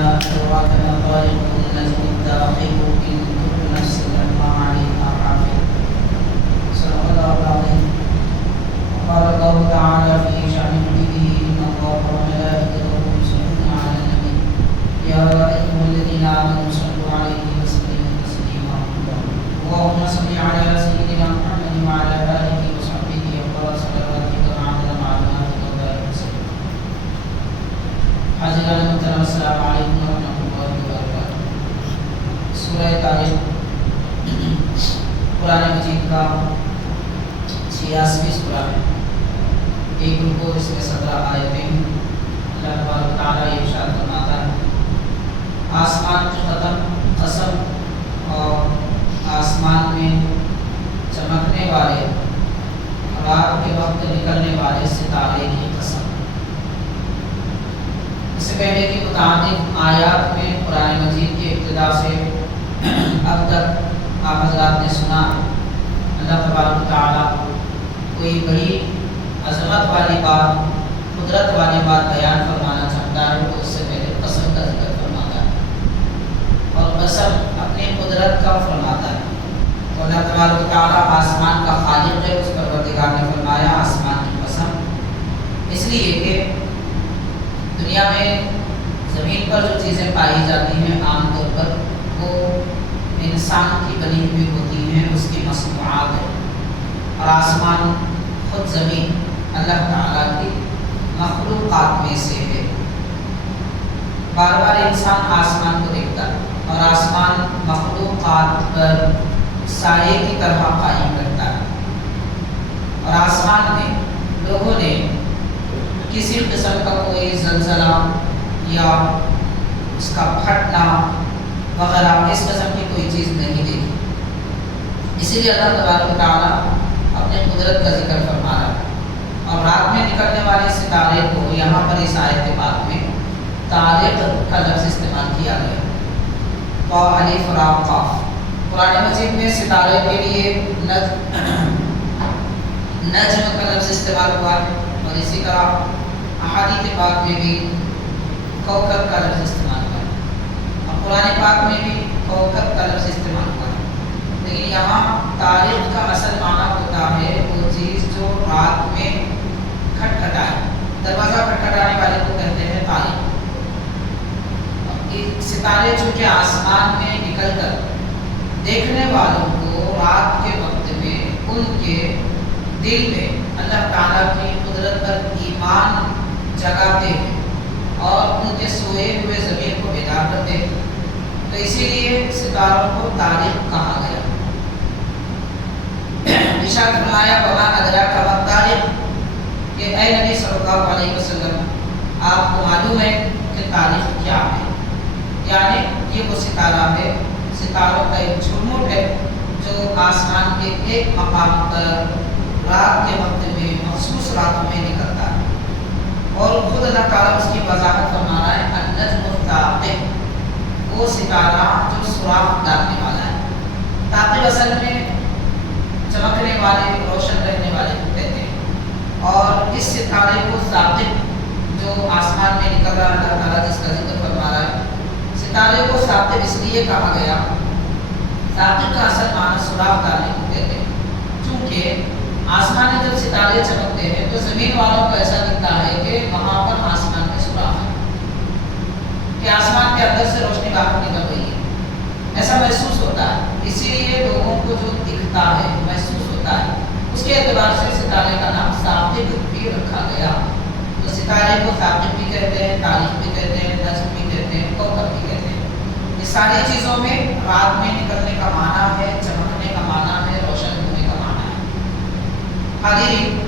أدراك ما طارق النجم الثاقب إن كل نفس لما عليها حافظ. صدق الله العظيم. وقال الله تعالى في شأن نبيه إن الله وملائكته يصلون على النبي يا أيها الذين آمنوا صلوا عليه وسلموا تسليما. اللهم صل على سيدنا محمد وعلى آله وصحبه وقال صلواتك وعلى معلوماتك وبارك وسلم. حاضران محترم السلام علیکم ورحمۃ اللہ وبرکاتہ. سورہ تاریخ قرآن مجید کا 86 سورہ ہے. ایک رکوع اس میں 17 آیتیں. اللہ تبارک و تعالیٰ یہ ارشاد فرماتا ہے آسمان کی قسم اور آسمان میں چمکنے والے رات کے وقت نکلنے والے ستارے کی قسم. اس سے پہلے کی متعدد آیات میں قرآن مجید کی ابتدا سے اب تک آپ حضرات نے سنا اللہ تبارک و تعالیٰ کوئی بڑی عظمت والی بات، قدرت والی بات بیان فرمانا چاہتا ہے تو اس سے پہلے قسم کا ذکر فرماتا ہے اور قسم اپنی قدرت کا فرماتا ہے. تو اللہ تبارک و تعالیٰ آسمان کا خالق ہے، اس پروردگار نے فرمایا آسمان کی قسم، اس لیے کہ دنیا میں زمین پر جو چیزیں پائی جاتی ہیں عام طور پر وہ انسان کی بنی ہوئی ہوتی ہیں، اس کی مصنوعات ہے، اور آسمان خود زمین اللہ تعالیٰ کی مخلوقات میں سے ہے. بار بار انسان آسمان کو دیکھتا ہے اور آسمان مخلوقات پر سائے کی طرح قائم کرتا ہے. اور آسمان میں لوگوں نے کسی قسم کا کوئی زلزلہ یا اس کا پھٹنا وغیرہ اس قسم کی کوئی چیز نہیں دیکھی. اسی لیے اللہ تبارک و تعالیٰ اپنے قدرت کا ذکر فرما رہا ہے. اور رات میں نکلنے والے ستارے کو یہاں پر اس آیت پاک میں طارق کا لفظ استعمال کیا گیا. قاف الف را قاف. قرآن مجید میں ستارے کے لیے نجم کا لفظ استعمال ہوا ہے اور اسی طرح احادیث پاک میں بھی کوکب کا لفظ استعمال ہوا ہے اور قرآن پاک میں بھی کوکب کا لفظ استعمال ہوا ہے. لیکن یہاں طارق کا اصل معنی ہوتا ہے وہ چیز جو رات میں کھٹکھٹائے. دروازہ کھٹکھٹانے والے کو کہتے ہیں طارق. ستارے چونکہ آسمان میں نکل کر دیکھنے والوں کو رات کے وقت میں ان کے دل میں اللہ تعالیٰ کی قدرت پر ایمان جگاتے ہیں اور ان کے سوئے ہوئے ضمیر کو بیدار کرتے ہیں. تو اسی لیے ستاروں کو طارق کہا گیا. ارشاد فرمایا وما ادراک ما الطارق کہ اے نبی صلی اللہ علیہ وسلم آپ کو معلوم ہے کہ طارق کیا ہے. یعنی یہ وہ ستارہ ہے، ستاروں کا ایک جھرمٹ ہے جو آسمان کے ایک مقام پر رات کے وقت میں مخصوص راتوں میں نکلتا ہے. اور خود اللہ تعالیٰ اس کی وضاحت فرما رہا ہے النجم الثاقب، وہ ستارہ جو سوراخ ڈالنے والا ہے. ثاقب اصل میں چمکنے والے، روشن رہنے والے کو کہتے ہیں. اور اس ستارے کو ثاقب جو آسمان میں نکل رہا ہے اللہ تعالیٰ جس کا ذکر فرما رہا ہے، ستارے کو ثاقب اس لیے کہا گیا، ثاقب کا اصل معنی سوراخ ڈالنے کو کہتے ہیں. چونکہ آسمان میں جب ستارے چمکتے ہیں تو زمین والوں کو ایسا دکھتا ہے کہ وہاں پر آسمان میں سوراخ ہے، کہ آسمان کے اندر سے روشنی باہر نکل رہی ہے، ایسا محسوس ہوتا ہے. اسی لیے لوگوں کو جو دکھتا ہے، محسوس ہوتا ہے، اس کے اعتبار سے ستارے کا نام ثاقب بھی رکھا گیا. تو ستارے کو ثاقب بھی کہتے ہیں، طارق بھی کہتے ہیں، نجم بھی کہتے ہیں، کوکب بھی کہتے ہیں. یہ ساری چیزوں میں رات میں نکلنے کا معنی ہے، چمکنے کا معنی ہے، روشن ہونے کا معنی ہے. حاضرین،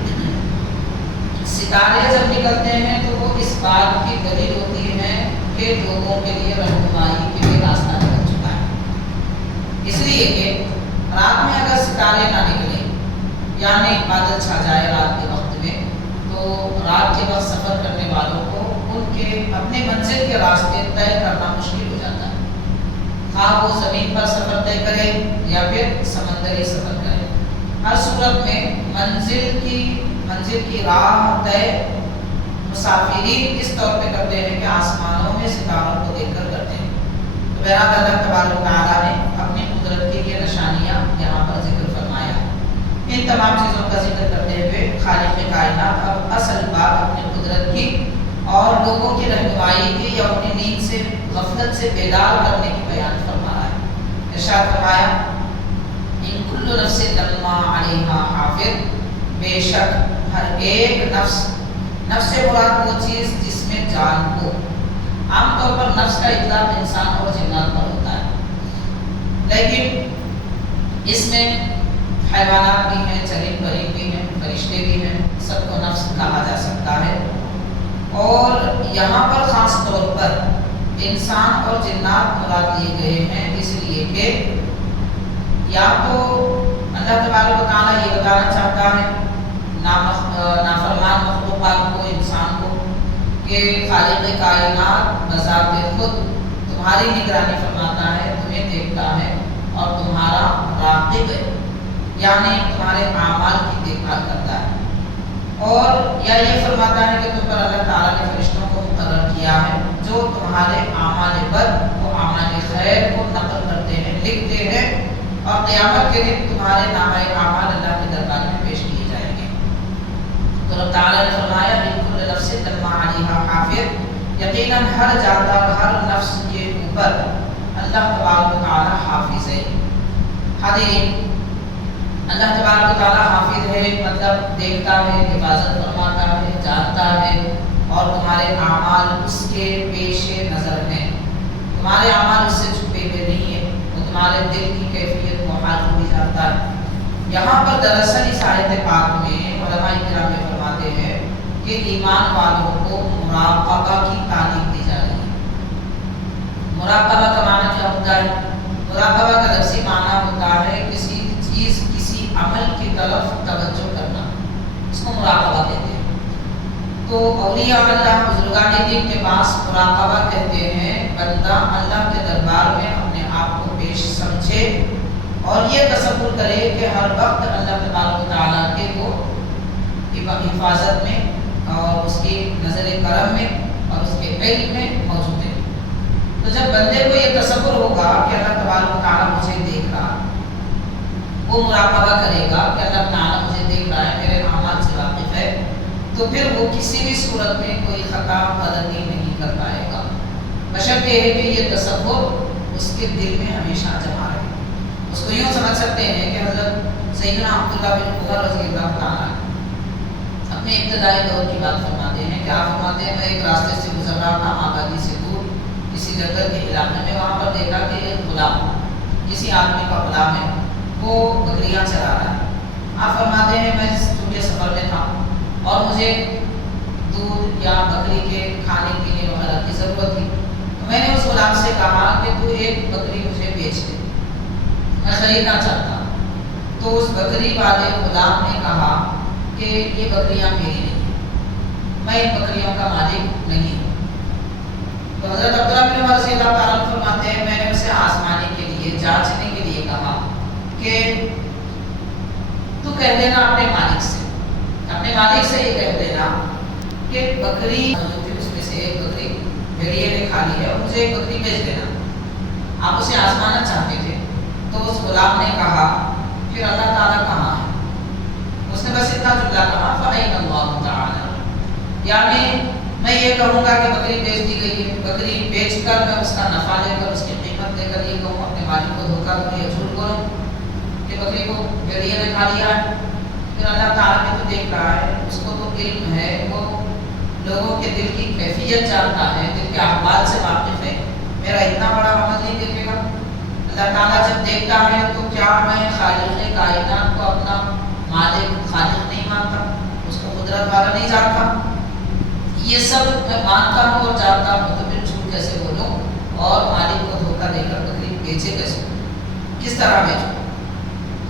ستارے جب نکلتے ہیں تو وہ اس بات کی دلیل ہوتی ہے کہ لوگوں کے لیے رہنمائی کے لیے راستہ نکل چکا ہے. اس لیے کہ رات میں اگر ستارے نہ نکلیں یعنی بادل چھا جائے رات کے وقت میں تو رات کے وقت سفر کرنے والوں کو ان کے اپنے منزل کے راستے طے کرنا مشکل ہو جاتا ہے. خواہ وہ زمین پر سفر طے کرے یا پھر سمندری سفر کرے، ہر صورت میں منزل کی راہ طے مسافرین اس طور پہ کرتے ہیں کہ آسمانوں میں ستاروں کو دیکھ کر کرتے ہیں۔ تو بہرحال اللہ تبارک و تعالیٰ نے اپنی قدرت کی یہ نشانیاں یہاں پر ذکر فرمایا۔ ان تمام چیزوں کا ذکر کرتے ہوئے خالق کائنات اب اصل بات اپنی قدرت کی اور لوگوں کی رہنمائی کی یا اپنی نیند سے غفلت سے بیدار کرنے کی بیان فرما رہا ہے۔ ارشاد فرمایا ان کل نفس لما علیہا حافظ، بے شک ہر ایک نفس سے مراد وہ چیز جس میں جان ہو۔ عام طور پر نفس کا اطلاق انسان اور جنات پر ہوتا ہے، لیکن اس میں حیوانات بھی ہیں، چرند پرند بھی ہیں، فرشتے بھی ہیں، سب کو نفس کہا جا سکتا ہے۔ اور یہاں پر خاص طور پر انسان اور جنات مراد لیے گئے ہیں، اس لیے کہ یا تو اللہ تبارک و تعالیٰ یہ بتانا چاہتا ہے نافرمان مخلوقات کو، انسان کو، کہ خالق کائنات بذات خود تمہاری نگرانی فرماتا ہے، تمہیں دیکھتا ہے اور تمہارا راقب ہے، یعنی تمہارے اعمال کی دیکھ بھال کرتا ہے۔ اور یا یہ فرماتا ہے کہ تم پر اللہ تعالیٰ نے فرشتوں کو مقرر کیا ہے جو تمہارے اعمال بد و اعمال خیر کو نقل کرتے ہیں، لکھتے ہیں، اور قیامت کے دن تمہارے نامہ اعمال اللہ کے دربار میں پیش کیے جائیں گے۔ تو رب تعالیٰ نے فرمایا ان کل نفس لما علیہا حافظ، یقیناً ہر جاندار، ہر نفس کے اوپر اللہ تبارک و تعالیٰ حافظ ہے۔ حاضرین، اللہ تبارک و تعالیٰ حافظ ہے مطلب دیکھتا ہے، حفاظت فرماتا ہے، جانتا ہے، اور تمہارے اعمال اس کے پیش نظر ہیں۔ تمہارے اعمال اس سے چھپے ہوئے نہیں ہیں، وہ تمہارے دل کی کیفیت کو حال کو بھی جانتا ہے۔ یہاں پر دراصل اس آیت پاک میں علماء کرام فرماتے ہیں کہ ایمان والوں کو مراقبہ کی تعلیم دی جا رہی ہے۔ مراقبہ کا معنی کیا ہوتا ہے؟ مراقبہ کا لفظی معنی ہوتا ہے کسی چیز، کسی عمل کی طرف توجہ کرنا، اس کو مراقبہ کہتے ہیں۔ تو اولیاء اللہ، بزرگان دین کے پاس مراقبہ کہتے ہیں بندہ اللہ کے دربار میں اپنے آپ کو پیش سمجھے اور یہ تصور کرے کہ ہر وقت اللہ تبارک و تعالیٰ کے وہ حفاظت میں اور اس کی نظر کرم میں اور اس کے علم میں موجود ہے۔ تو جب بندے کو یہ تصور ہوگا کہ اللہ تبارک و تعالیٰ مجھے دیکھ رہا، وہ مراقبہ کرے گا کہ اللہ تعالیٰ مجھے دیکھ رہا ہے، میرے اعمال سے واقف ہے، تو پھر وہ کسی بھی صورت میں کوئی خطا غلطی نہیں کر پائے گا، بشرط یہ ہے کہ یہ تصور اس کے دل میں ہمیشہ جمع رہے۔ اس کو یوں سمجھ سکتے ہیں کہ حضرت سیدنا عبداللہ بن عمر رضی اللہ تعالیٰ اپنے ابتدائی دور کی بات فرماتے ہیں کہ آپ فرماتے ہیں میں ایک راستے سے گزر رہا تھا، آبادی سے دور کسی جنگل کے علاقے میں، وہاں پر دیکھا کہ ایک غلام، کسی آدمی کا غلام ہے، وہ بکریاں چرا رہا ہے۔ آپ فرماتے ہیں میں چونکہ سفر میں تھا اور مجھے دودھ یا بکری کے کھانے پینے وغیرہ کی ضرورت تھی، تو میں نے اس غلام سے کہا کہ تو ایک بکری مجھے بیچ دے، میں خریدنا چاہتا ہوں۔ تو اس بکری والے غلام نے کہا کہ یہ بکریاں میری نہیں، میں ان بکریوں کا مالک نہیں ہوں۔ تو حضرت عبداللہ بن عمر رضی اللہ تعالیٰ فرماتے ہیں میں نے اسے آزمانے کے لیے، جانچنے کے لیے کہا کہ تو کہہ دینا اپنے مالک سے یہ کہہ دینا کہ بکری جو تھی اس میں سے ایک بکری بھیڑیے نے کھا لی ہے اور مجھے ایک بکری بیچ دینا۔ آپ اسے آزمانا چاہتے تھے۔ تو اس غلام نے کہا پھر اللہ تعالیٰ کہاں ہے؟ اس نے بس اتنا جملہ کہا فَأَيْنَ اللَّهُ تَعَالَى، یعنی میں یہ کہوں گا کہ بکری بیچ دی گئی ہے، بکری بیچ کر میں اس کا نفع لے کر، اس کی قیمت لے کر یہ کہوں اپنے مالک کو دھوکہ دوں یا جھوٹ بولوں کہ بکری کو بھیڑیے نے کھا لیا ہے؟ پھر اللہ تعالیٰ نے تو دیکھ رہا ہے، اس کو تو علم ہے، وہ لوگوں کے دل کی کیفیت جانتا ہے، دل کے احوال سے واقف ہے، میرا اتنا بڑا عمل نہیں دیکھے گا؟ اللہ تعالیٰ جب دیکھتا ہے تو کیا میں خالق کائنات کو اپنا مالک خالق نہیں مانتا، اس کو قدرت والا نہیں جانتا؟ یہ سب میں مانتا ہوں اور جانتا ہوں، تو پھر جھوٹ کیسے بولوں اور مالک کو دھوکہ دے کر بکری بیچے کیسے، کس طرح بیچوں؟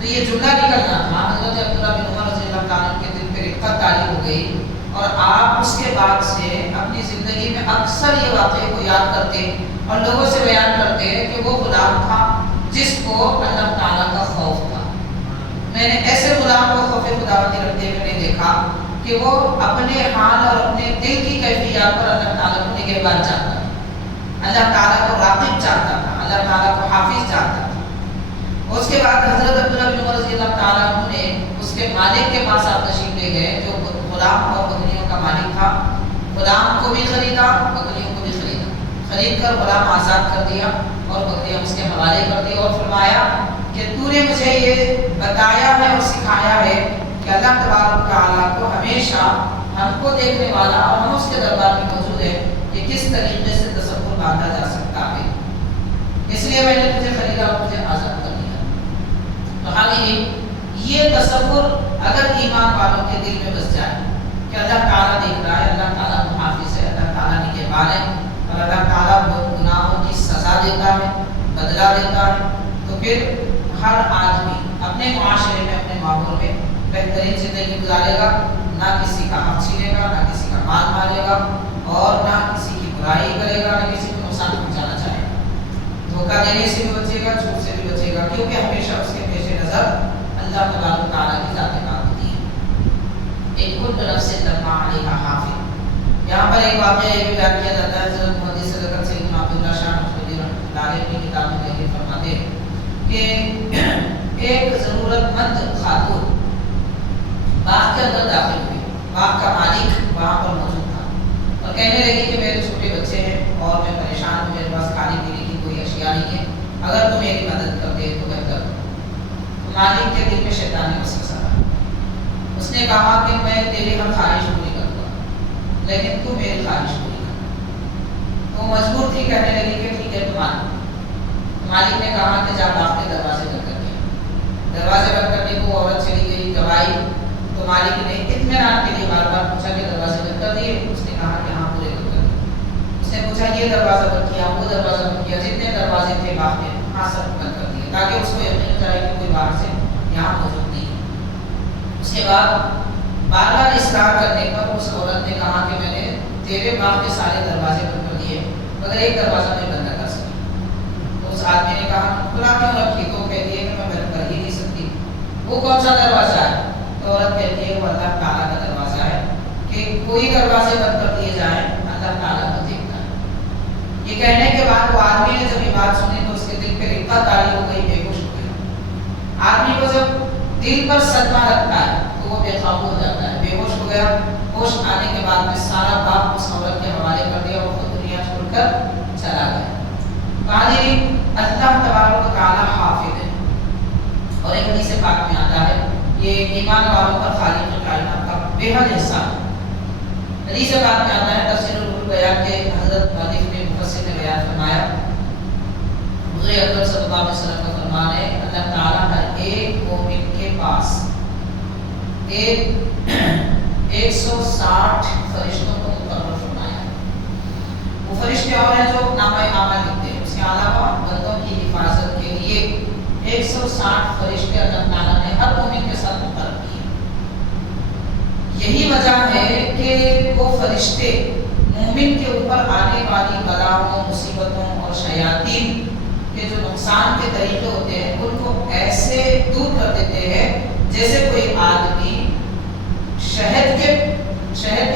تو یہ جملہ نکلنا تھا۔ حضرت عبداللہ بن عمر رضی اللہ تعالیٰ کے دل پہ رقت طاری ہو گئی اور آپ اس کے بعد سے اپنی زندگی میں اکثر یہ واقعے کو یاد کرتے اور لوگوں سے بیان کرتے ہیں کہ وہ غلام تھا جس کو اللہ تعالیٰ کا خوف تھا۔ میں نے ایسے غلام کو خوف خداوندی رکھتے ہوئے نہیں دیکھا کہ وہ اپنے حال اور اپنے دل کی کیفیات پر اللہ تعالیٰ کو نگہبان چاہتا ہے، اللہ تعالیٰ کو راقب چاہتا تھا، اللہ تعالیٰ کو حافظ چاہتا تھا۔ اس کے بعد حضرت عبداللہ بن عمر رضی اللہ تعالیٰ عنہ نے اس کے مالک کے پاس آپ تشریف لے گئے جو غلام اور بکریوں کا مالک تھا۔ غلام کو بھی خریدا، بکریوں کو بھی خریدا، خرید کر غلام آزاد کر دیا اور بکریاں اس کے حوالے کر دی اور فرمایا کہ تو نے مجھے یہ بتایا ہے اور سکھایا ہے کہ اللہ تبارک تعالیٰ کو ہمیشہ ہم کو دیکھنے والا اور ہم اس کے دربار میں موجود ہے، یہ کس طریقے سے تصور باندھا جا سکتا ہے، اس لیے میں نے تجھے خریدا اور مجھے آزاد کر دیا۔ تو حالی یہ تصور اگر ایمان والوں کے دل میں بس جائے کہ اللہ تعالیٰ دیکھ رہا ہے، اللہ تعالیٰ محافظ ہے، اللہ تعالیٰ نگہبان ہے اور اللہ تعالیٰ گناہوں کی سزا دیتا ہے، بدلہ دیتا ہے، تو پھر ہر آدمی اپنے معاشرے میں، اپنے ماحول میں بہترین زندگی گزارے گا، نہ کسی کا حق چھینے گا، نہ کسی کا مال مارے گا اور نہ کسی کی برائی کرے گا، نہ کسی کو نقصان پہنچانا چاہے گا، دھوکہ دینے سے بھی بچے گا، جھوٹ سے بھی بچے گا، کیونکہ ہمیشہ اس کے پیش نظر اللہ تبارک تعالیٰ کی ذات پاک ہوتی ہے۔ ایک کل نفس لما علیہا حافظ، یہاں پر ایک واقعہ یہ بھی بیان کیا جاتا ہے، حضرت محدث حضرت سیدنا عبداللہ شاہ نقشبندی رحمۃ اللہ علیہ کی کتابوں میں یہ فرماتے ہیں کہ ایک ضرورت مند خاتون باغ کے اندر داخل ہوئی، باغ کا مالک وہاں پر موجود تھا اور کہنے لگی کہ میرے چھوٹے بچے ہیں اور میں پریشان ہوں، میرے پاس کھانے پینے کی کوئی اشیاء نہیں ہے، اگر تو میری مدد کر دے تو بہتر ہو۔ مالک کے دل میں شیطان نے وسوسہ ڈالا، اس نے کہا کہ میں تیری ہر خواہش پوری کروں گا لیکن تو میری خواہش پوری کر۔ تو مجبور تھی، کہنے لگی کہ ٹھیک ہے مان۔ مالک نے کہا کہ جا باغ کے دروازے بند کر دیا، دروازے بند کرنے کو عورت چلی گئی، گوائی۔ تو مالک نے اطمینان کے لیے بار بار پوچھا کہ دروازے بند کر دیے، اس نے کہا کہ ہاں پورے بند کر دیے۔ اس نے پوچھا یہ دروازہ بند کیا، وہ دروازہ بند کیا، جتنے دروازے تھے باغ کے ہاں سب بند کر دیے تاکہ اس کو یقین ہو جائے کہ کوئی باہر سے یہاں موجود نہیں ہے۔ اس کے بعد بار بار اصرار کرنے پر اس عورت نے کہا کہ میں نے تیرے باغ کے سارے دروازے بند کر دیے مگر ایک دروازہ میں بند نہ کر سکی۔ تو اس آدمی نے کہا کھلا کیوں رکھی؟ تو کہتی ہے کہ میں بند کر ہی نہیں سکتی۔ وہ کون سا دروازہ ہے؟ تو عورت کہتی ہے وہ اللہ تعالیٰ کا دروازہ ہے کہ کوئی دروازے بند کر دیے جائیں اللہ تعالیٰ کو دیکھتا ہے۔ یہ کہنے کے بعد وہ آدمی نے جب یہ بات سنی تو اس کے دل پہ رقت طاری ہو گئی، بے ہوش ہو گیا۔ آدمی کو جب دل پر صدمہ لگتا ہے تو وہ بے قابو ہو جاتا ہے، بے ہوش ہو گیا۔ ہوش آنے کے بعد میں سارا باپ اس عورت کے حوالے کر دیا اور خود دنیا چھوڑ کر چلا گیا۔ قادری اللہ تبارک و تعالیٰ حافظ ہے، اور ایک حدیث پاک میں آتا ہے یہ ایمان والوں پر خالق کائنات کا بے حد احسان ہے۔ حدیث پاک میں آتا ہے تفسیر القرآن بیان کے حضرت مالک نے مفسر نے بیان فرمایا، حضور اکرم صلی اللہ علیہ وسلم کا فرمان ہے اللہ تعالیٰ ہر ایک مومن کے پاس 160 فرشتوں کو مقرر فرمایا ہے۔ وہ فرشتے اور ہیں جو نامہ اعمال لکھتے ہیں، اس کے علاوہ بندوں کی حفاظت کے لیے 160 فرشتے اللہ تعالیٰ نے ہر مومن کے ساتھ مقرر کیے۔ یہی وجہ ہے کہ وہ فرشتے مومن کے اوپر آنے والی بلاؤں، مصیبتوں اور شیاطین کے جو نقصان کے طریقے ہوتے ہیں ان کو ایسے دور کر دیتے ہیں جیسے کوئی آدمی شہد کے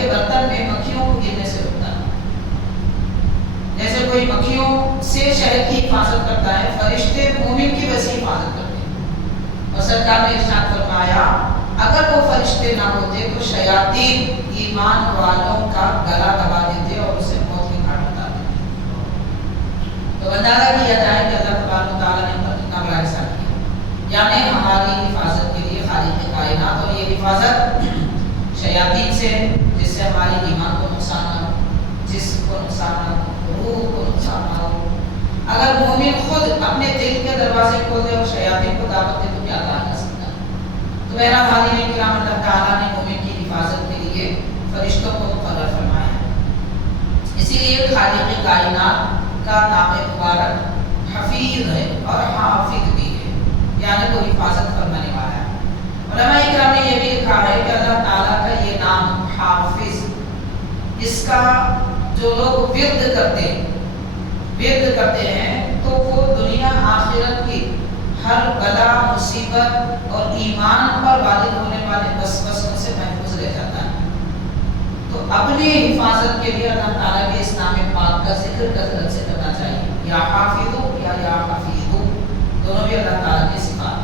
برتن میں مکھیوں کو گرنے سے روکتا ہے، جیسے کوئی مکھیوں سے شہد کی حفاظت کرتا ہے، فرشتے مومن کی ویسی حفاظت کرتے ہیں۔ اور سرکار نے ارشاد فرمایا اگر وہ فرشتے نہ ہوتے تو شیاطین ایمان والوں کا گلا دبا دیتے اور اسے موت کے گھاٹ اتار دیتے۔ تو اندازہ کیا جائے کہ اللہ تبارک و تعالیٰ نے ہم پر کتنا بڑا احسان کیا، یعنی ہماری حفاظت کے لیے خالق کائنات، اور یہ حفاظت شیاطین سے جس سے ہماری ایمان کو نقصان نہ ہو، جسم کو نقصان نہ ہو، روح کو نقصان نہ ہو۔ اگر مومن خود اپنے دل کے دروازے کھول دے اور شیاطین کو دعوت دے تو کیا کہا جا سکتا ہے؟ تو میرا حاضرین کرام اللہ تعالیٰ نے مومن کی حفاظت کے لیے فرشتوں کو مقرر فرمایا ہے۔ اسی لیے خالق کائنات کا نام مبارک حفیظ ہے اور حافظ بھی ہے، یعنی وہ حفاظت فرمانے والا ہے۔ علماء کرام نے یہ بھی لکھا ہے کہ اللہ تعالیٰ کا یہ نام حافظ، اس کا جو لوگ ورد کرتے ہیں تو وہ دنیا آخرت کی ہر بلا، مصیبت اور ایمان پر وارد ہونے والے وسوسوں سے محفوظ رہ جاتا ہے۔ اپنی حفاظت کے لیے اللہ تعالیٰ کے اس نام پاک کا ذکر کثرت سے کرنا چاہیے، یا حافظو یا حفیظو، دونوں بھی اللہ تعالیٰ کی صفات۔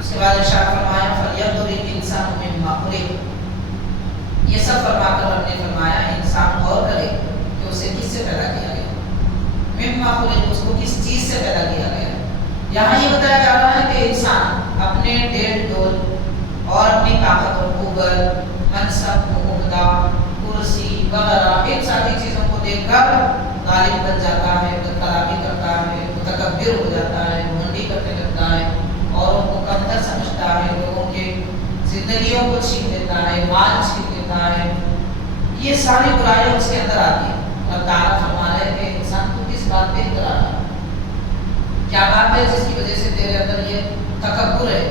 اس کے بعد ارشاد فرمایا فَلْيَنظُرِ الْإِنسَانُ مِمَّا خُلِقَ، یہ سب فرما کر رب نے فرمایا انسان غور کرے کہ اسے کس سے پیدا کیا گیا، مِمَّا خُلِقَ، اس کو کس چیز سے پیدا کیا گیا۔ یہاں یہ بتایا جا رہا ہے کہ انسان اپنے ڈیل ڈول اور اپنی طاقت و قوت، منصب و عہدہ، کرسی وغیرہ ان ساری چیزوں کو دیکھ کر غالب بن جاتا ہے، بدکلامی کرتا ہے، متکبر ہو جاتا ہے، گھمنڈی کرنے لگتا ہے، اوروں کو کمتر سمجھتا ہے، لوگوں کے زندگیوں کو چھین لیتا ہے، مال چھین لیتا ہے، یہ ساری برائیاں اس کے اندر آتی ہیں۔ اللہ تعالیٰ فرما رہے ہیں کہ انسان کو کس بات پہ اترا رہا ہے، کیا بات ہے جس کی وجہ سے تیرے اندر یہ تکبر ہے،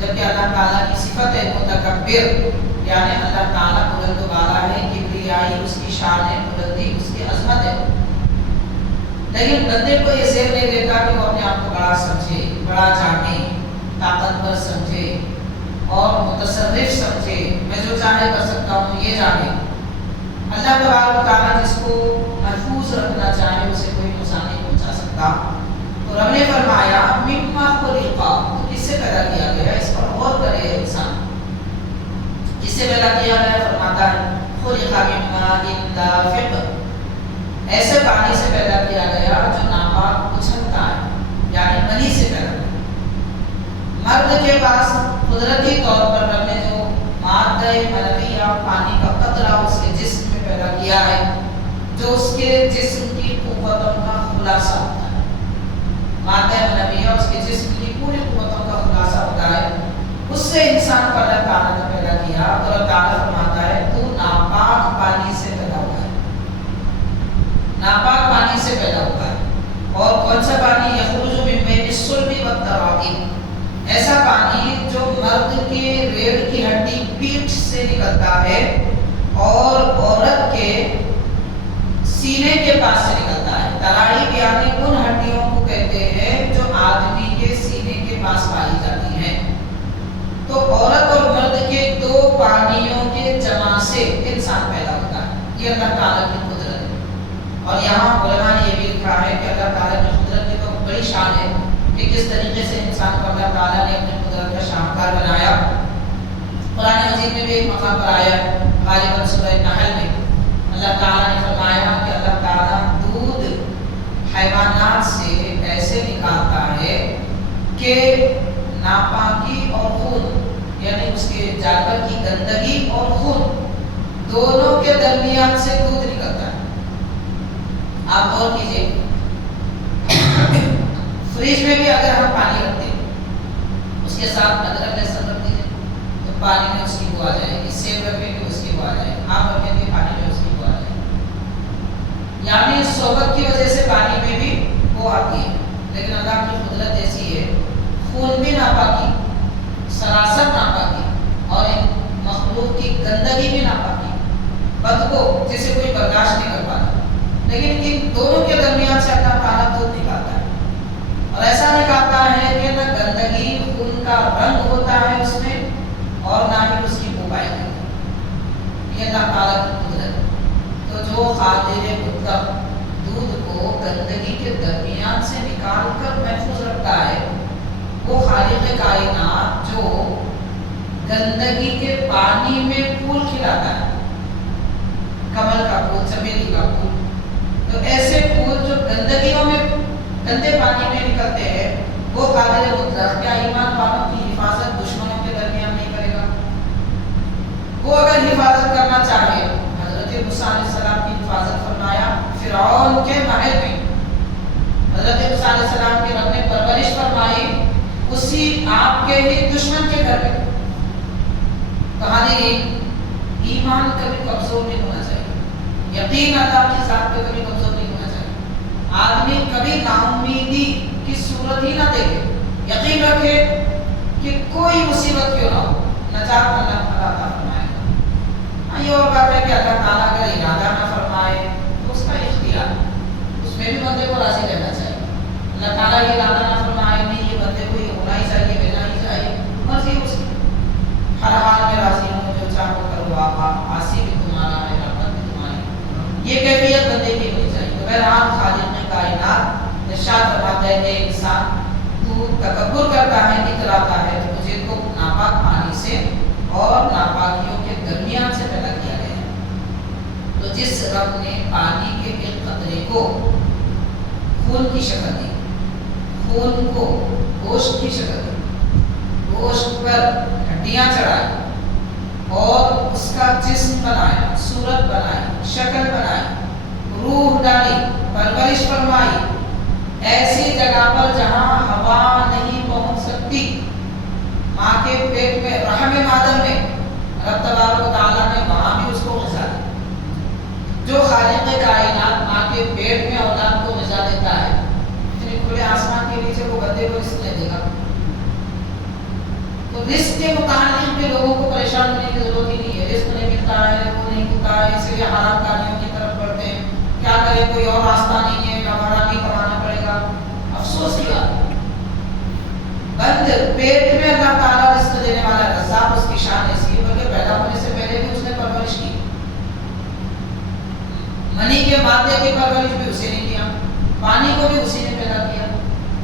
جبکہ اللہ تعالیٰ کی صفت ہے متکبر، یعنی اللہ تعالیٰ بلند و بالا ہے، کبریائی اس کی شان ہے، بلندی اس کی عظمت ہے، لیکن بندے کو یہ زیب نہیں دیتا کہ وہ اپنے آپ کو بڑا سمجھے، بڑا جانے، طاقتور سمجھے اور متصرف سمجھے، میں جو چاہے کر سکتا ہوں یہ جانے۔ اللہ تبارک و تعالیٰ جس کو محفوظ رکھنا چاہے اسے کوئی نقصان نہیں پہنچا سکتا۔ تو رب نے فرمایا مما خلق، تو کس سے پیدا کیا گیا، اس پر غور کرے انسان، کس سے پیدا کیا گیا؟ فرماتا ہے خلق من ماء دافق، ایسے پانی سے پیدا کیا گیا جو ناپاک اچھلتا ہے، یعنی منی سے پیدا کیا۔ مرد کے پاس قدرتی طور پر رب نے جو مادہ منویہ پانی کا قطرہ اس کے جسم میں پیدا کیا ہے، جو اس کے جسم کی قوتوں کا خلاصہ ہوتا ہے، مادہ منویہ اس کے جسم کی پوری قوتوں کا خلاصہ ہوتا ہے، اس سے انسان کو اللہ تعالیٰ نے پیدا کیا۔ تو اللہ تعالیٰ فرماتا ہے تو ناپاک پانی سے پیدا ہوا ہے، ناپاک پانی سے پیدا ہوا ہے، اور کون سا پانی؟ یخرج من بین الصلب والترائب، ایسا پانی جو مرد کے ریڑھ کی ہڈی پیٹھ سے نکلتا ہے اور عورت کے سینے کے پاس سے نکلتا ہے۔ ترائب یعنی ان ہڈیوں کو کہتے ہیں جو آدمی کے سینے کے پاس پائی جاتی ہیں۔ تو عورت اور مرد کے دو پانیوں کے جمع سے انسان پیدا ہوتا ہے، یہ اللہ تعالیٰ کی قدرت ہے۔ اور یہاں علماء نے یہ بھی لکھا ہے کہ اللہ تعالیٰ کی قدرت کی تو بڑی شان ہے کہ کس طریقے سے انسان کو اللہ تعالیٰ نے اپنی قدرت کا شاہکار بنایا۔ قرآن مجید میں بھی ایک مقام پر آیا ہے، غالباً سورہ نحل میں اللہ تعالیٰ نے فرمایا کہ اللہ تعالیٰ دودھ حیوانات سے ایسے نکالتا ہے کہ ناپاکی اور خون، یعنی اس کے جانور کی گندگی اور خون دونوں کے درمیان سے دودھ نکلتا ہے۔ آپ غور کیجئے، فریج میں بھی اگر ہم پانی رکھتے ہیں اس کے ساتھ ادرک لہسن رکھ دیجیے تو پانی میں اس کی بو آ جائے گی، سیب رکھیں گے اس کی بو آ جائے گی، آم رکھیں گے پانی میں اس کی بو آ جائے گی، یعنی صحبت کی وجہ سے پانی میں بھی بو آتی ہے۔ لیکن اللہ کی قدرت ایسی ہے، خون بھی ناپاکی، سراسر ناپاکی، اور ان مخلوق کی گندگی بھی ناپاکی، بدبو جسے کوئی برداشت نہیں کر پاتا، لیکن ان دونوں کے درمیان سے اللہ تعالیٰ دودھ نکالتا ہے، اور ایسا نکالتا ہے کہ نہ گندگی خون کا رنگ ہوتا ہے اس میں اور نہ ہی اس کی بو پائی جاتی ہے۔ یہ اللہ تعالیٰ کی قدرت ہے۔ تو جو قادر مطلق دودھ کو گندگی کے درمیان سے نکال کر محفوظ رکھتا ہے، وہ خالق کائنات جو گندگی کے پانی میں پھول کھلاتا ہے، کمل کا پھول، چمیلی کا پھول، تو ایسے پھول جو گندگیوں میں گندے پانی میں نکلتے ہیں، وہ قادر مطلق کیا ایمان والوں کی حفاظت دشمنوں کے درمیان نہیں کرے گا؟ وہ اگر حفاظت کرنا چاہے، حضرت موسیٰ علیہ السلام کی حفاظت فرمایا فرعون کے محل میں، حضرت موسیٰ علیہ السلام کے رب نے پرورش فرمائی اسی آپ کے ہی دشمن کے گھر میں۔ کہانی ایمان کبھی کمزور نہیں ہونا چاہیے، یقین اللہ کی ذات پہ کبھی کمزور نہیں ہونا چاہیے، آدمی کبھی ناامیدی کی صورت ہی نہ دیکھے، یقین رکھے کہ کوئی مصیبت کیوں نہ ہو، نجات اللہ عطا فرمائے گا۔ یہ اور بات ہے کہ اللہ تعالیٰ اگر ارادہ نہ فرمائے تو اس کا اختیار، اس میں بھی بندے کو راضی رہنا چاہیے۔ اللہ تعالیٰ یہ ارادہ نہ فرمائے نہیں، یہ بندے کو یہ ہونا ہی چاہیے، لینا ہی چاہیے، مرضی اس کی، ہر حال میں راضی ہوں، جو چاہو کرو آقا، آسی بھی تمہارا ہے، یہ کیفیت بندے کی ہونی چاہیے۔ تو بہرحال خالق کائنات ارشاد فرماتا ہے کہ انسان تو تکبر کرتا ہے، اتراتا ہے، مجھے تو ناپاک پانی سے اور ناپاکیوں کے درمیان سے پیدا کیا گیا ہے۔ تو جس رب نے پانی کے ایک قطرے کو خون کی شکل دی، خون کو گوشت کی شکل دی، گوشت پر ہڈیاں چڑھائی اور اس کا جسم بنایا، صورت بنائی، شکل بنائی، روح ڈالی، پرورش فرمائی ایسی جگہ پر جہاں ہوا نہیں پہنچ سکتی، ماں کے پیٹ میں رحم مادر میں رب تبارک و تعالیٰ نے وہاں بھی اس کو غذا دی۔ جو خالق کائنات ماں کے پیٹ میں اولاد کو غذا دیتا ہے، اتنے کھلے آسمان کے نیچے وہ بندے کو رزق نہیں دے گا؟ تو رزق کے متعلق بھی لوگوں کو پریشان ہونے کی ضرورت ہی نہیں ہے۔ رزق نہیں ملتا ہے، وہ نہیں ملتا ہے، اس لیے حرام کاریوں کی طرف بڑھتے ہیں۔ کیا کرے، کوئی اور راستہ نہیں ہے، ہمارا بھی کمانا پڑے گا۔ افسوس کی بات، بند پیٹ میں اللہ تعالیٰ رزق دینے والا رزاق، اس کی شان ایسی ہے بلکہ پیدا ہونے سے پہلے بھی اس نے پرورش کی۔ منی کے مادے کی پرورش بھی اسی نے کیا، پانی کو بھی اسی نے پیدا کیا،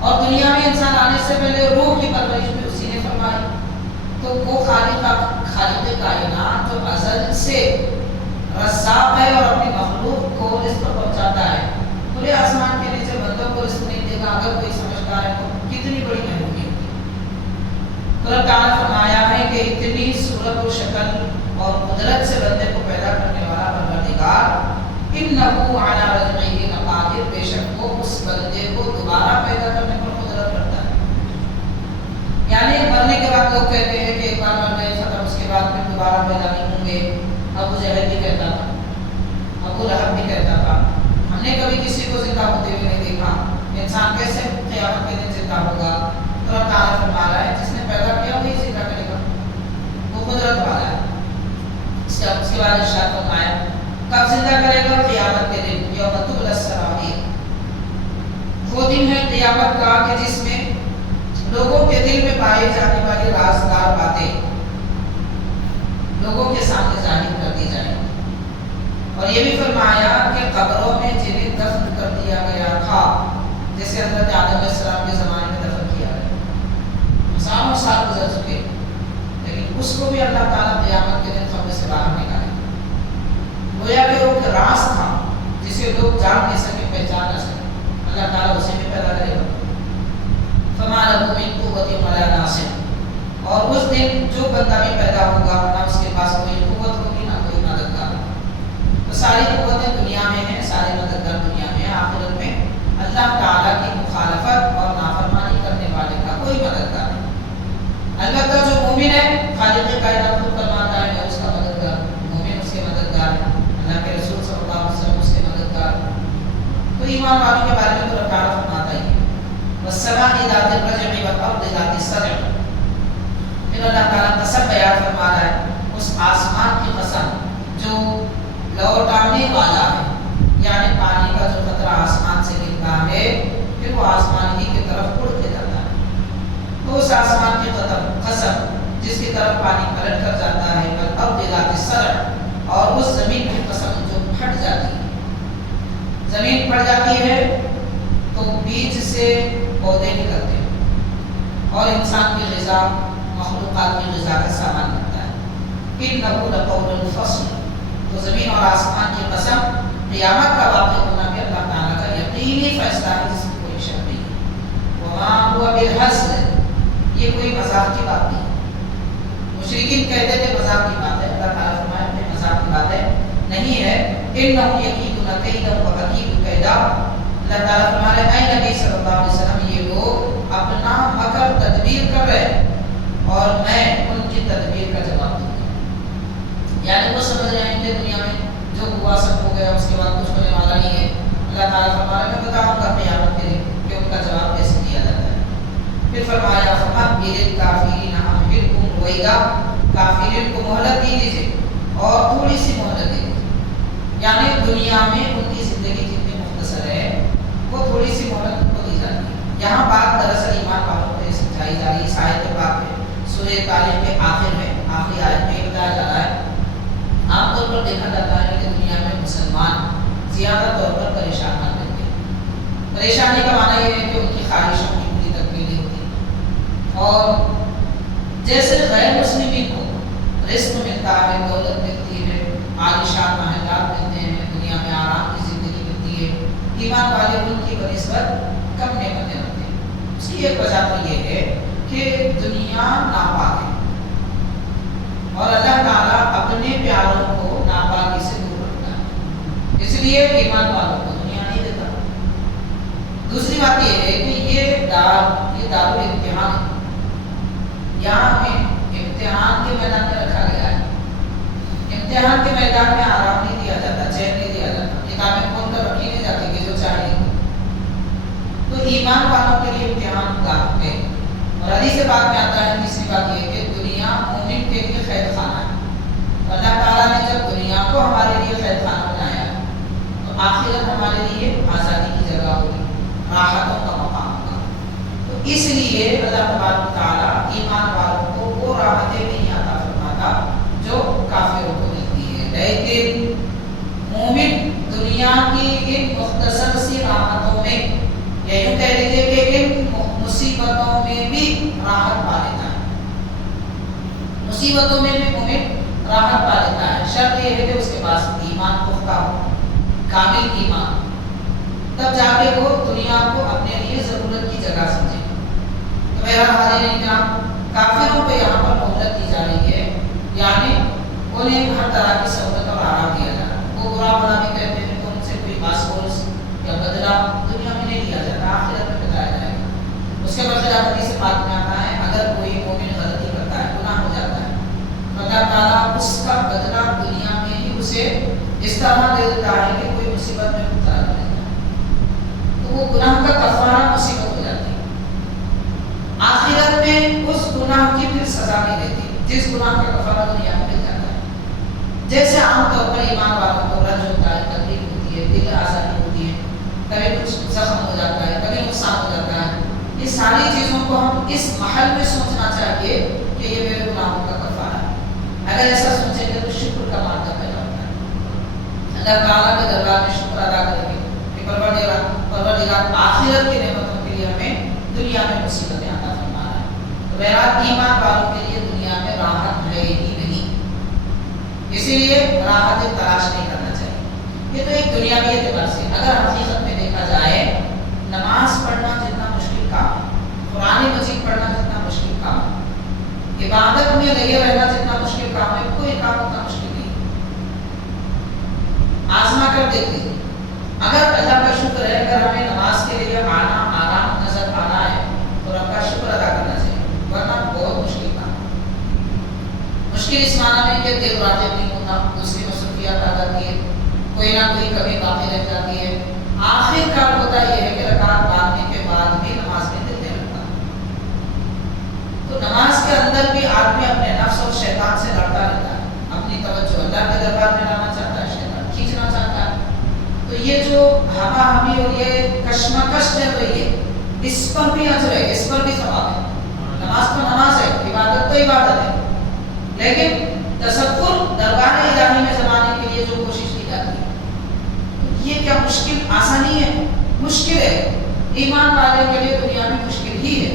اور دنیا میں انسان آنے سے پہلے روح کی پرورش بھی اسی نے فرمائی۔ تو وہ خالق کائنات جو ازل سے رزاق ہے اور اپنی مخلوق کو رزق پہنچاتا ہے، کھلے آسمان کے نیچے بندوں کو رزق نہیں دے گا، اگر کوئی سمجھدار ہے تو کتنی بڑی مہربانی ہوگی۔ قرآن تعالیٰ فرمایا ہے کہ اتنی صورت و شکل اور قدرت سے بندے کو پیدا کرنے والا پروردگار انہ علی رزقہ لقادر، بے شک وہ اس بندے کو دوبارہ پیدا کرنے پر قدرت رکھتا ہے۔ یعنی مرنے کے بعد لوگ کہتے ہیں کہ ایک بار مر گئے ختم، اس کے بعد پھر دوبارہ پیدا نہیں ہوں گے۔ ابو جہل بھی کہتا تھا، ابو لہب بھی کہتا تھا، ہم نے کبھی کسی کو زندہ ہوتے ہوئے نہیں دیکھا، انسان کیسے قیامت کے دن زندہ ہوگا؟ تو اللہ تعالیٰ فرما رہا ہے جس نے پیدا کیا وہی زندہ کرے گا، وہ قدرت والا ہے۔ اس کے بعد ارشاد فرمایا کب زندہ کرے گا؟ قیامت کے دن، یوم تبلی السرائر، وہ دن ہے قیامت کا کہ جس میں لوگوں کے دل میں پائی جانے والی رازدار باتیں لوگوں کے سامنے ظاہر کر دی جائیں۔ اور یہ بھی فرمایا کہ قبروں میں جنہیں دفن کر دیا گیا تھا، جیسے حضرت آدم علیہ السلام کے زمانے میں دفن کیا گیا، سالوں سال گزر چکے، لیکن اس کو بھی اللہ تعالیٰ قیامت کے دن قبر سے باہر نکالے۔ گویا کہ وہ ایک راز تھا جسے لوگ جان نہیں سکے، پہچان نہ سکے، اللہ تعالیٰ اسے بھی پیدا کرے گا۔ فما لہ من قوۃ ولا ناصر، اور اس دن جو بندہ بھی پیدا ہوگا نہ اس کے پاس کوئی قوت ہوگی نہ کوئی مددگار۔ تو ساری قوتیں دنیا میں ہیں، سارے مددگار دنیا میں، آخرت میں اللہ تعالیٰ کی مخالفت اور نافرمانی کرنے والے کا کوئی مددگار نہیں۔ البتہ جو مومن ہے، خالق کائنات خود فرماتا ہے میں اس کا مددگار، مومن اس کے مددگار ہے، اللہ کے رسول صلی اللہ علیہ وسلم اس کے مددگار۔ تو ایمان والوں کے بارے میں تو اللہ تعالیٰ فرماتا ہی ہے والسماء ذات الرجع والارض ذات الصدع۔ پھر اللہ تعالیٰ قسم بیان فرما رہا ہے اس آسمان کی قسم جو لوٹانے والا ہے، یعنی پانی کا جو قطرہ آسمان سے گرتا ہے پھر وہ آسمان ہی کی طرف اڑ کے جاتا ہے، تو اس آسمان کی قسم جس کی طرف پانی پلٹ کر جاتا ہے، والارض ذات الصدع، اور اس زمین کی قسم جو پھٹ جاتی ہے۔ زمین پھٹ جاتی ہے تو بیج سے پودے نکلتے ہیں اور انسان کی غذا، مخلوقات کی غذا کا سامان بنتا ہے۔ انہ لقول فصل، تو زمین اور آسمان کی قسم، قیامت کا واقع ہونا بھی اللہ تعالیٰ کا یقینی فیصلہ ہے جس میں کوئی شک نہیں ہے۔ وما هو بالحزن، یہ کوئی مذاق کی بات نہیں۔ مشرکین کہتے تھے مذاق کی بات ہے، اللہ تعالیٰ فرمایا کہ مذاق کی بات ہے نہیں ہے۔ انہم یکیدون کیدا واکید کیدا، اللہ تعالیٰ فرما رہے ہیں اے نبی صلی اللہ علیہ وسلم یہ لوگ اپنا مکر تدبیر کر رہے ہیں اور میں ان کی تدبیر کا جواب دوں گا۔ یعنی وہ سمجھ رہے ہیں کہ دنیا میں جو ہوا سب ہو گیا، اس کے بعد کچھ ہونے والا نہیں ہے۔ اللہ تعالیٰ فرما رہے ہیں میں بتاؤں گا قیامت کے دن کہ ان کا جواب کیسے دیا جاتا ہے۔ پھر فرمایا فَمَهِّلِ الْكَافِرِينَ أَمْهِلْهُمْ رُوَيْدًا، کافرین کو مہلت دی دیجیے اور تھوڑی سی مہلت دے دیجیے، یعنی دنیا میں ان کی زندگی جتنی مختصر ہے وہ تھوڑی سی مہلت کو دی جاتی ہے۔ یہاں بات دراصل ایمان والوں کو سمجھائی جا رہی ہے اس آیت پاک میں، سورہ طالب کے آخر میں، آخری آیت میں بتایا جا رہا ہے۔ عام طور پر دیکھا جاتا ہے کہ دنیا میں مسلمان زیادہ طور پر پریشان کر دیتے ہیں۔ پریشانی کا معنی یہ ہے کہ ان کی خواہشوں کی پوری تکمیل ہوتی، اور جیسے غیر مسلمین کو رزق ملتا ہے، دولت ملتی ہے، عالیشان محلات ملتے ہیں، دنیا میں آرام کی زندگی ملتی ہے، ایمان والے ان کی بنسبت کم نعمتیں ہوتے ہیں۔ اس کی ایک وجہ تو یہ ہے کہ دنیا ناپاک ہے اور اللہ تعالیٰ اپنے پیاروں کو ناپاکی سے دور رکھتا ہے، اس لیے ایمان والوں کو دنیا نہیں دیتا۔ دوسری بات یہ ہے کہ یہ دار الامتحان ہے، یہاں ہمیں امتحان کے میدان میں رکھا گیا ہے۔ امتحان کے میدان میں آرام نہیں دیا جاتا، چین نہیں دیا جاتا، کتابیں کھول کر رکھی نہیں جاتی کہ جو چاہیے۔ تو ایمان والوں کے لیے امتحان گاہ ہے، اور حدیث پاک میں آتا ہے تیسری بات یہ کہ دنیا مومن کے لیے قید خانہ ہے۔ اللہ تعالیٰ نے جب دنیا کو ہمارے لیے قید خانہ بنایا تو آخرت ہمارے لیے آزادی کی جگہ ہوگی، راحتوں کا مقام ہوگا۔ تو اس لیے اللہ تبارک تعالیٰ ایمان والوں کو وہ راحتیں نہیں عطا فرماتا جو کافروں کو ملتی ہے، لیکن مومن دنیا کی ان مختصر سی راحتوں میں، یا یوں کہہ لیجیے کہ ان مصیبتوں میں بھی راحت پا لیتا ہے۔ مصیبتوں میں بھی مومن راحت پا لیتا ہے، شرط یہ ہے کہ اس کے پاس ایمان پختہ ہو، کامل ایمان، تب جا کے وہ دنیا کو اپنے لیے ضرورت کی جگہ سمجھے۔ تو میرا حاضرین کرام، کافروں کو یہاں پر مہلت دی جا رہی ہے، یعنی انہیں ہر طرح کی سہولت اور آرام دیا جا رہا ہے۔ وہ برا بھلا بھی کہتے ہیں تو ان سے کوئی پاسپورٹ یا بدلہ دنیا میں نہیں دیا جاتا، آخرت میں بتایا جائے گا۔ اس کے برخلاف حدیث پاک میں آتا ہے اگر کوئی مومن غلطی کرتا ہے، گناہ ہو جاتا ہے، تو اللہ تعالیٰ اس کا بدلہ دنیا میں ہی اسے اس طرح دے دیتا ہے کہ کوئی مصیبت میں مبتلا کر دیتا ہے، تو وہ گناہ کا کفارہ مصیبت ہو جاتی ہے۔ آخرت میں اس گناہ کی پھر سزا نہیں دیتی جس گناہ کا کفارہ دنیا میں مل جاتا ہے۔ جیسے عام طور پر ایمان والوں کو رنج ہوتا ہے، تکلیف ہوتی ہے، دل آزاری ہوتی ہے، کبھی کچھ زخم ہو جاتا ہے، کبھی نقصان ہو جاتا ہے، یہ ساری چیزوں کو ہم اس محل میں سوچنا چاہیے کہ یہ میرے گناہوں کا کفارہ ہے۔ اگر ایسا سوچیں گے تو شکر کا مادہ پیدا ہوتا ہے، اللہ تعالیٰ کے دربار میں شکر ادا کریں گے کہ پروردگار آخرت کی نعمتوں کے لیے ہمیں دنیا میں مصیبتیں عطا فرما رہا ہے۔ تو بہرحال ایمان والوں کے لیے دنیا میں راحت ہے ہی نہیں، اسی لیے راحت تلاش نہیں کرنا چاہیے۔ یہ تو ایک دنیاوی اعتبار سے، اگر حقیقت میں دیکھا جائے نماز پڑھنا جتنا مشکل کام ہے، قرآن مجید پڑھنا جتنا مشکل کام ہے، عبادت میں لگے رہنا جتنا مشکل کام ہے، کوئی کام اتنا مشکل نہیں۔ آزما کر دیکھ لیجیے، اگر اللہ کا شکر ہے، اگر ہمیں نماز کے لیے آنا آرام نظر آنا ہے تو رب کا شکر ادا کرنا چاہیے، ورنہ بہت مشکل کام ہے۔ مشکل اس معنی میں کہ دل راضی نہیں ہوتا، دوسری مصروفیات آ جاتی ہے، کوئی نہ کوئی کمی باقی رہ جاتی ہے، آخر کار ہوتا یہ ہے کہ رکعت باندھنے کے بعد بھی نماز میں دل نہیں لگتا۔ تو نماز کے اندر بھی آدمی اپنے نفس اور شیطان سے لڑتا رہتا ہے، اپنی توجہ اللہ کے دربار میں لانا چاہتا ہے، شیطان کھینچنا چاہتا ہے۔ تو یہ جو ہما ہمی اور یہ کشمکش چل رہی ہے، اس پر بھی اجر ہے، اس پر بھی ثواب ہے۔ نماز تو نماز ہے، عبادت تو عبادت ہے، لیکن تصور دربار الہی میں زمانے کے لیے جو کوشش کی جاتی ہے، یہ کیا مشکل آسانی ہے؟ مشکل ہے۔ ایمان والے کے لیے دنیا میں مشکل ہی ہے،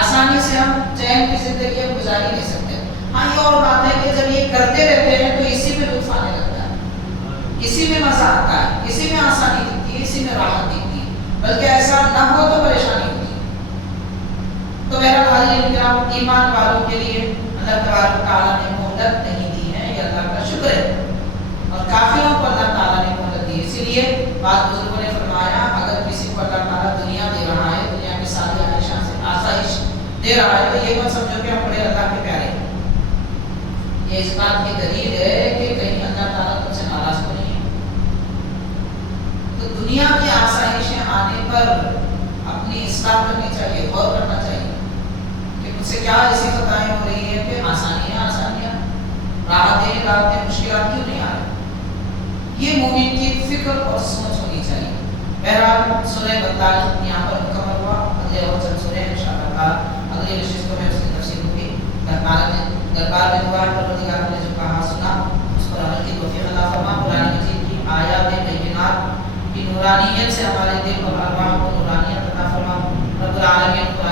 آسانی سے ہم چین کی زندگی گزار ہی نہیں سکتے۔ ہاں یہ اور بات ہے کہ جب یہ کرتے رہتے ہیں تو اسی میں لطف آنے لگتا ہے، اسی میں مزہ آتا ہے، اسی میں آسانی دکھتی ہے، اسی میں راحت دکھتی ہے، بلکہ ایسا نہ ہو تو پریشانی ہوتی ہے۔ تو میرا حاضرین کرام، ایمان والوں کے لیے اللہ تبارک تعالیٰ نے مہلت نہیں دی ہے، یہ اللہ کا شکر ہے، اور کافروں کو اللہ تعالیٰ نے مہلت دی ہے۔ اسی لیے بعض بزرگوں نے فرمایا اگر کسی کو اللہ تعالیٰ دنیا دے رہا ہے، دنیا کی ساری آسائش دے رہا ہے، تو یہ مت سمجھو کہ ہم بڑے اللہ کے پیارے ہیں۔ یہ اس بات کی دلیل ہے کہ کہیں اللہ تعالیٰ تم سے ناراض تو نہیں ہے۔ تو دنیا کی آسائشیں آنے پر اپنی اصلاح کرنی چاہیے، غور کرنا چاہیے کہ مجھ سے کیا ایسی خطائیں ہو رہی ہیں کہ آسانیاں راحتیں مشکلات کیوں نہیں آ رہی۔ یہ مومن کی فکر اور سوچ ہونی چاہیے۔ بہرحال سورہ بطال یہاں پر مکمل ہوا، اگلے اور چند سورے انشاءاللہ اگلی نشستوں میں اس کی تفصیل ہوگی۔ دربار میں دعا پروردگار نے جو کہا سنا اس پر عمل کی توفیق عطا فرما، قرآن مجید کی آیات بینات نورانیت سے ہمارے دل اور ارواح کو نورانیت عطا فرما رب العالمین۔